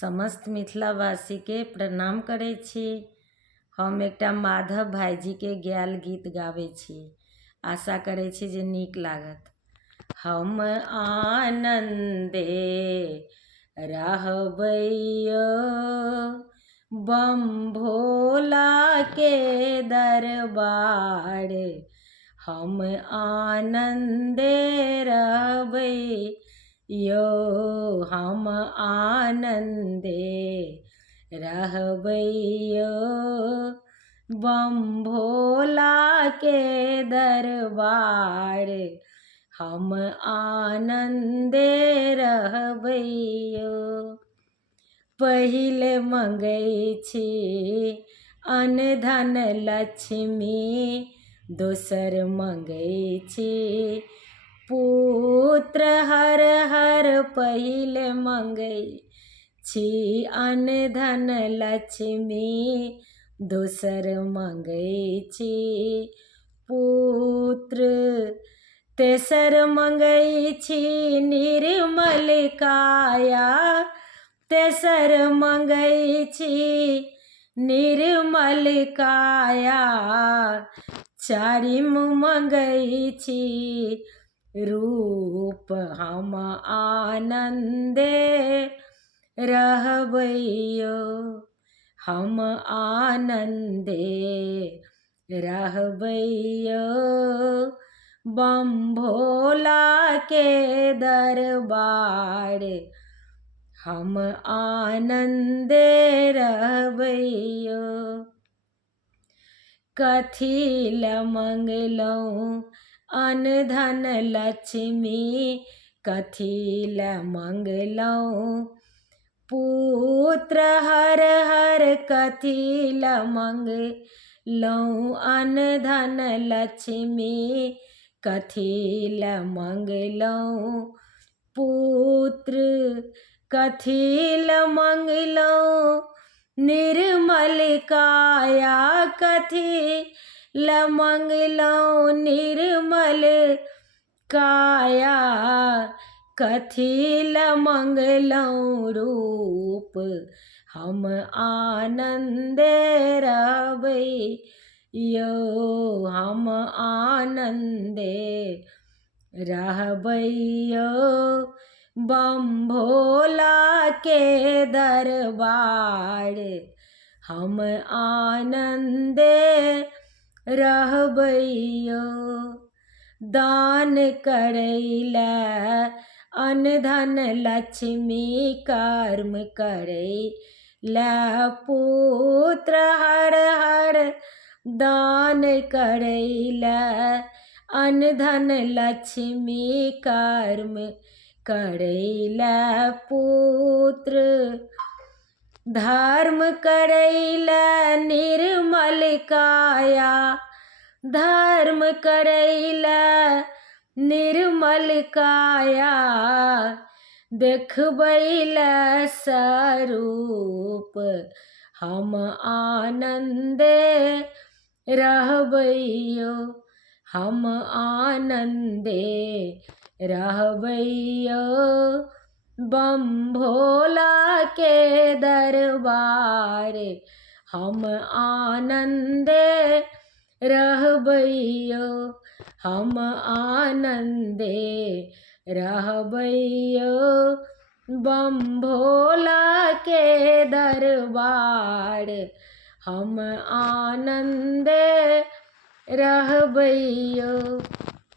समस्त मिथिलावासी के प्रणाम करै छी। हम एकटा माधव भाईजी के गायल गीत गाबै छी। आशा करै छी जे नीक लागत। हम आनंदे रहबै बम भोला के दरबार। हम आनंदे रहबै हम आनंदे रहबै बम भोला के दरबार। हम आनंदे रहबै पहिले मंगै छी अन्न धन लक्ष्मी, दोसर मंगै छी पुत्र हर हर। पहिले मंगै छी अन्न धन लक्ष्मी, दोसर मंगै छी पुत्र। तेसर मंगै छी निर्मल काया, तेसर मंगै छी निर्मल काया। चारिम मंगै छी रूप। हम आनंदे रहबै हम आनंदे रहबै बम भोला के दरबार। हम आनंदे रहबै कथी ल मंगलहुँ अन्न धन लक्ष्मी, कथी ल मंगलहुँ पुत्र हर हर। कथी ल मंगलहुँ अन्न धन लक्ष्मी, कथी ल मंगलहुँ पुत्र। कथी ल मंगलहुँ निर्मल काया, कथी ल मंगलहुँ निर्मल काया। कथी ल मंगलहुँ रूप। हम आनंदे रहबै हम आनंदे रहबै बम भोला के दरबार। हम आनंदे रहबै दान करैला अन्न धन लक्ष्मी, कर्म करैला पुत्र हर हर। दान करैला अन्न धन लक्ष्मी, कर्म करैला पुत्र। धर्म करैला निर्मल काया, धर्म करैला निर्मल काया। देखबैला स्वरूप। हम आनंदे रहबै हम आनंदे रहबै बम भोला के दरबार। हम आनंदे रहबै हम आनंदे रहबै बम भोला के दरबार। हम आनंदे रहबै